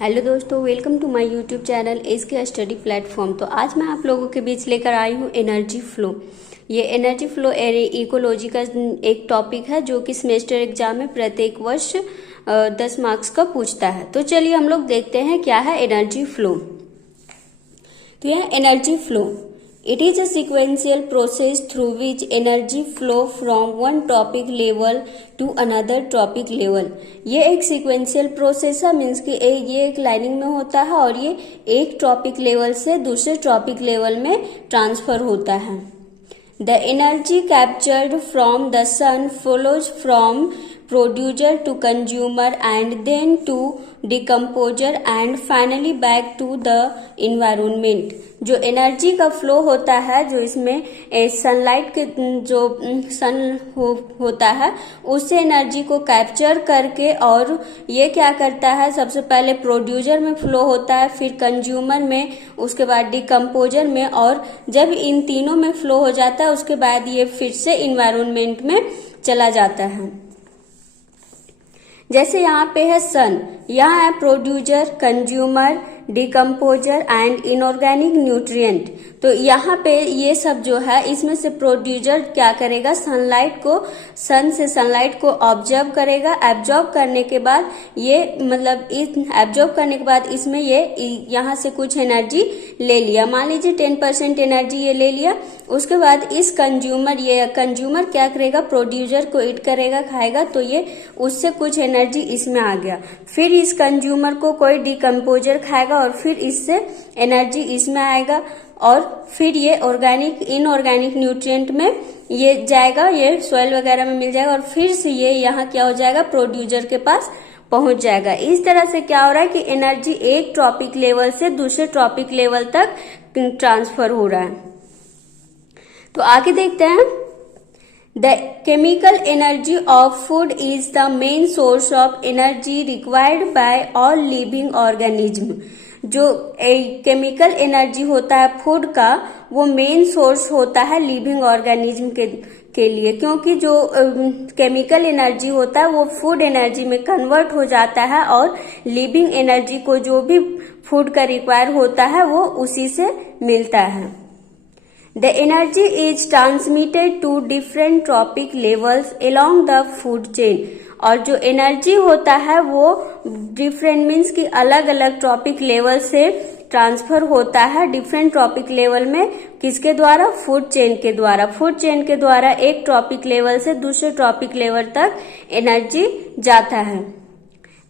Hello दोस्तों, welcome to my YouTube channel SK study platform. तो आज मैं आप लोगों के बीच लेकर आई हूँ एनर्जी फ्लो। ये एनर्जी फ्लो इकोलॉजी का एक टॉपिक है जो कि सेमेस्टर एग्जाम में प्रत्येक वर्ष 10 मार्क्स का पूछता है। तो चलिए हम लोग देखते हैं क्या है एनर्जी फ्लो। तो यह energy flow, it is a sequential process through which energy flow from one topic level to another topic level। ये एक sequential process है, मीन्स कि ये एक लाइनिंग में होता है और ये एक टॉपिक लेवल से दूसरे टॉपिक लेवल में ट्रांसफर होता है। The energy captured from the sun flows from producer to consumer and then to decomposer and finally back to the environment। जो एनर्जी का फ्लो होता है, जो इसमें सनलाइट के जो सन होता है उससे एनर्जी को कैप्चर करके, और ये क्या करता है, सबसे पहले प्रोड्यूसर में फ्लो होता है, फिर कंज्यूमर में, उसके बाद डिकम्पोजर में, और जब इन तीनों में फ्लो हो जाता है उसके बाद ये फिर से इन्वायरमेंट में चला जाता है। जैसे यहाँ पे है सन, यहाँ है producer, consumer, decomposer and inorganic nutrient. तो यहाँ पे ये सब जो है, इसमें से प्रोड्यूसर क्या करेगा, सनलाइट को, सन से सनलाइट को ऑब्जर्व करेगा। एब्जॉर्ब करने के बाद ये मतलब एब्जॉर्ब करने के बाद इसमें ये यहाँ से कुछ एनर्जी ले लिया, मान लीजिए 10% एनर्जी ये ले लिया। उसके बाद इस कंज्यूमर क्या करेगा, प्रोड्यूसर को ईट करेगा, खाएगा, तो ये उससे कुछ एनर्जी इसमें आ गया। फिर इस कंज्यूमर को कोई डिकम्पोजर खाएगा और फिर इससे एनर्जी इसमें आएगा, और फिर ये इनऑर्गेनिक न्यूट्रिएंट में ये जाएगा, ये सॉइल वगैरह में मिल जाएगा, और फिर से ये यहाँ क्या हो जाएगा, प्रोड्यूसर के पास पहुंच जाएगा। इस तरह से क्या हो रहा है कि एनर्जी एक टॉपिक लेवल से दूसरे टॉपिक लेवल तक ट्रांसफर हो रहा है। तो आगे देखते हैं। The chemical energy of food is the main source of energy required by all living organism। जो केमिकल एनर्जी होता है फूड का, वो मेन सोर्स होता है लिविंग ऑर्गेनिज्म के लिए, क्योंकि जो केमिकल एनर्जी होता है वो फूड एनर्जी में कन्वर्ट हो जाता है, और लिविंग एनर्जी को जो भी फूड का रिक्वायर होता है वो उसी से मिलता है। The energy is transmitted to different tropic levels along the food chain। और जो एनर्जी होता है वो डिफरेंट मीन्स की अलग अलग ट्रॉपिक लेवल से ट्रांसफर होता है। डिफरेंट ट्रॉपिक लेवल में किसके द्वारा, फूड चेन के द्वारा। फूड चेन के द्वारा एक ट्रॉपिक लेवल से दूसरे ट्रॉपिक लेवल तक एनर्जी जाता है।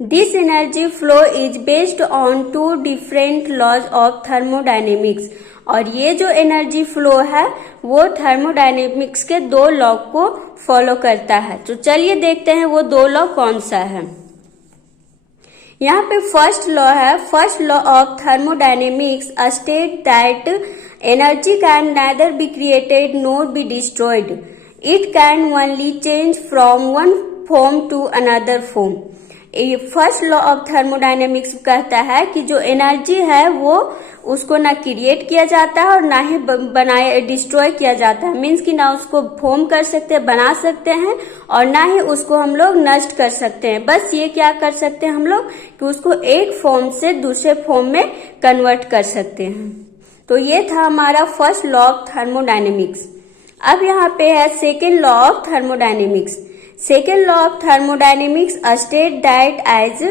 This energy flow is based on two different laws of thermodynamics। और ये जो एनर्जी फ्लो है वो थर्मोडायनेमिक्स के दो लॉ को फॉलो करता है। तो चलिए देखते हैं वो दो लॉ कौन सा है। यहाँ पे फर्स्ट लॉ है, first law of thermodynamics state that energy can neither be created nor be destroyed, it can only change from one form to another form. ये फर्स्ट लॉ ऑफ थर्मोडायनेमिक्स कहता है कि जो एनर्जी है वो उसको ना क्रिएट किया जाता है और ना ही डिस्ट्रॉय किया जाता है, मीन्स कि ना उसको फॉर्म कर सकते हैं, बना सकते हैं, और ना ही उसको हम लोग नष्ट कर सकते हैं। बस ये क्या कर सकते हैं हम लोग कि उसको एक फॉर्म से दूसरे फॉर्म में कन्वर्ट कर सकते हैं। तो ये था हमारा फर्स्ट लॉ ऑफ थर्मोडायनेमिक्स। अब यहाँ पे है second law of thermodynamics. Second law of thermodynamics state that as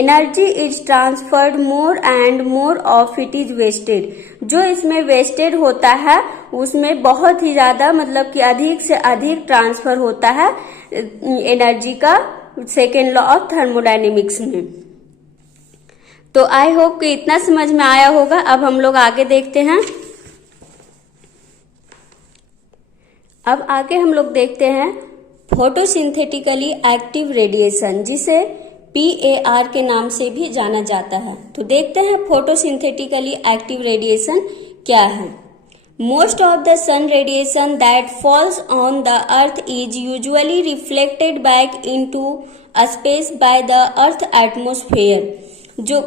energy is transferred more and more of it is wasted। जो इसमें वेस्टेड होता है उसमें बहुत ही ज्यादा मतलब कि अधिक से अधिक ट्रांसफर होता है एनर्जी का, सेकेंड लॉ ऑफ थर्मोडायनेमिक्स में। तो आई होप कि इतना समझ में आया होगा। अब हम लोग आगे देखते हैं। अब आगे हम लोग देखते हैं फोटोसिंथेटिकली एक्टिव रेडिएशन, जिसे PAR के नाम से भी जाना जाता है। तो देखते हैं फोटोसिंथेटिकली एक्टिव रेडिएशन क्या है। Most of the sun radiation that falls on the earth is usually reflected back into space by the earth atmosphere. जो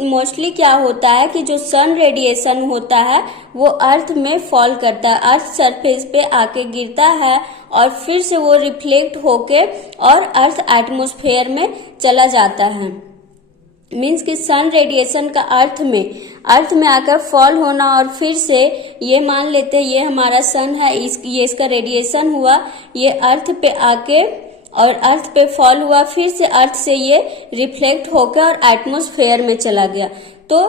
मोस्टली क्या होता है कि जो सन रेडिएशन होता है वो अर्थ में फॉल करता है, अर्थ सरफेस पे आके गिरता है और फिर से वो रिफ्लेक्ट होके और अर्थ एटमॉस्फेयर में चला जाता है। मीन्स कि सन रेडिएशन का अर्थ में आकर फॉल होना, और फिर से ये मान लेते हैं ये हमारा सन है, ये इसका रेडिएशन हुआ, ये अर्थ पे आके और अर्थ पे फॉल हुआ, फिर से अर्थ से ये रिफ्लेक्ट होकर और एटमॉस्फेयर में चला गया, तो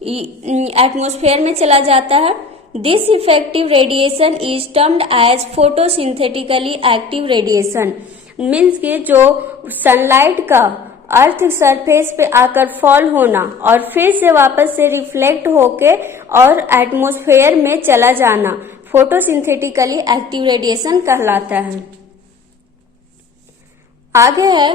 एटमॉस्फेयर में चला जाता है। This effective radiation is termed as photosynthetically active radiation. Means कि जो सनलाइट का अर्थ सरफेस पे आकर फॉल होना और फिर से वापस से रिफ्लेक्ट होके और एटमॉस्फेयर में चला जाना फोटोसिंथेटिकली एक्टिव रेडिएशन कहलाता है। आगे है,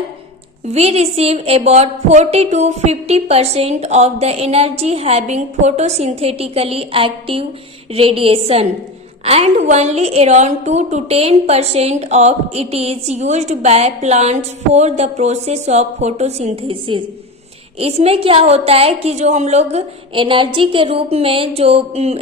we receive about 40 to 50% of the energy having photosynthetically active radiation and only around 2 to 10% of it is used by plants for the process of photosynthesis। इसमें क्या होता है कि जो हम लोग एनर्जी के रूप में जो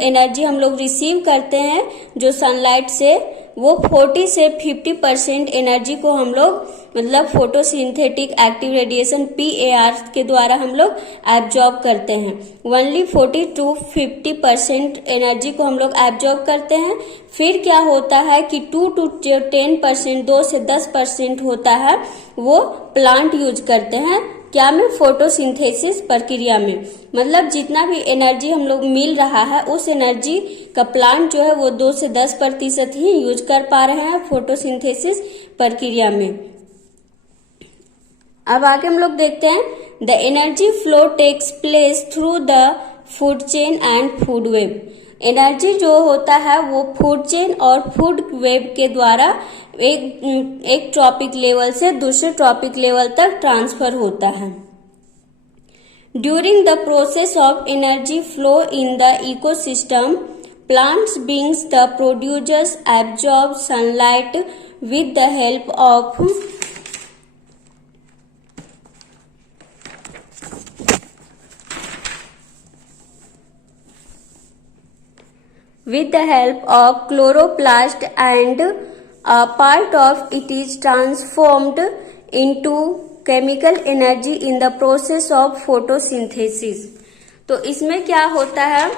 एनर्जी हम लोग रिसीव करते हैं जो सनलाइट से, वो 40 से 50% एनर्जी को हम लोग मतलब फोटोसिंथेटिक एक्टिव रेडिएशन PAR के द्वारा हम लोग एब्जॉर्ब करते हैं। ओनली 40 to 50% एनर्जी को हम लोग एब्जॉर्ब करते हैं। फिर क्या होता है कि 2 to 10%, 2 से 10% होता है वो प्लांट यूज करते हैं, क्या में, फोटोसिंथेसिस प्रक्रिया में। मतलब जितना भी एनर्जी हम लोग मिल रहा है उस एनर्जी का प्लांट जो है वो 2 से 10% ही यूज कर पा रहे हैं फोटोसिंथेसिस प्रक्रिया में। अब आगे हम लोग देखते हैं, the energy flow takes place through the food chain and food web. Energy जो होता है वो फूड चेन और फूड वेब के द्वारा एक ट्रॉपिक लेवल से दूसरे ट्रॉपिक लेवल तक ट्रांसफर होता है। During the process of energy flow in the ecosystem, plants beings the producers absorb sunlight with the help of chloroplast and a part of it is transformed into chemical energy in the process of photosynthesis। तो इसमें क्या होता है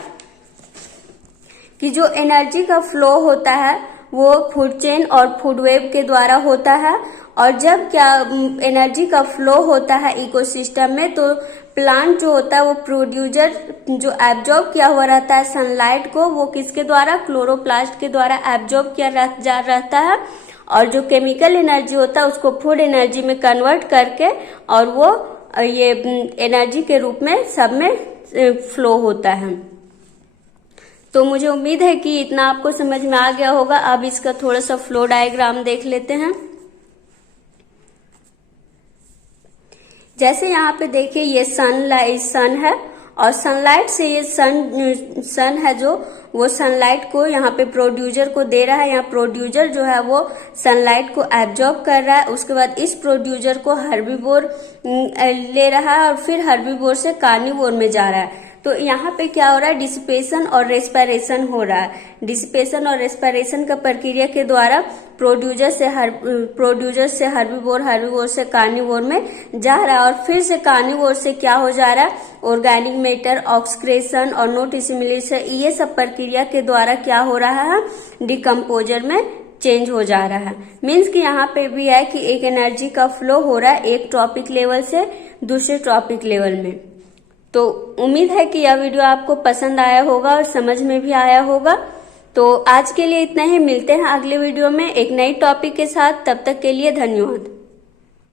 कि जो energy का flow होता है वो फूड चेन और फूड वेब के द्वारा होता है, और जब क्या एनर्जी का फ्लो होता है इकोसिस्टम में तो प्लांट जो होता है वो प्रोड्यूसर जो एब्जॉर्ब किया हुआ रहता है सनलाइट को, वो किसके द्वारा, क्लोरोप्लास्ट के द्वारा एब्जॉर्ब किया जा रहता है, और जो केमिकल एनर्जी होता है उसको फूड एनर्जी में कन्वर्ट करके और वो ये एनर्जी के रूप में सब में फ्लो होता है। तो मुझे उम्मीद है कि इतना आपको समझ में आ गया होगा। अब इसका थोड़ा सा फ्लो डायग्राम देख लेते हैं। जैसे यहाँ पे देखिए ये सन है और सनलाइट से ये सन है जो वो सनलाइट को यहाँ पे प्रोड्यूसर को दे रहा है। यहाँ प्रोड्यूसर जो है वो सनलाइट को एब्जॉर्ब कर रहा है। उसके बाद इस प्रोड्यूसर को हर्बीवोर ले रहा है और फिर हर्बीवोर से कार्निवोर में जा रहा है। तो यहाँ पे क्या हो रहा है, डिसिपेशन और रेस्पिरेशन हो रहा है। डिसिपेशन और रेस्पिरेशन का प्रक्रिया के द्वारा प्रोड्यूसर से हर्बीवोर, हर्बीवोर से कार्निवोर में जा रहा है, और फिर से कार्निवोर से क्या हो जा रहा है, ऑर्गेनिक मैटर, ऑक्सीडेशन और नोट एसिमिलेशन, ये सब प्रक्रिया के द्वारा क्या हो रहा है, डिकम्पोजर में चेंज हो जा रहा है। मीन्स कि यहाँ पे भी है कि एक एनर्जी का फ्लो हो रहा है एक ट्रॉपिक लेवल से दूसरे ट्रॉपिक लेवल में। तो उम्मीद है कि यह वीडियो आपको पसंद आया होगा और समझ में भी आया होगा। तो आज के लिए इतना ही, मिलते हैं अगले वीडियो में एक नई टॉपिक के साथ। तब तक के लिए धन्यवाद।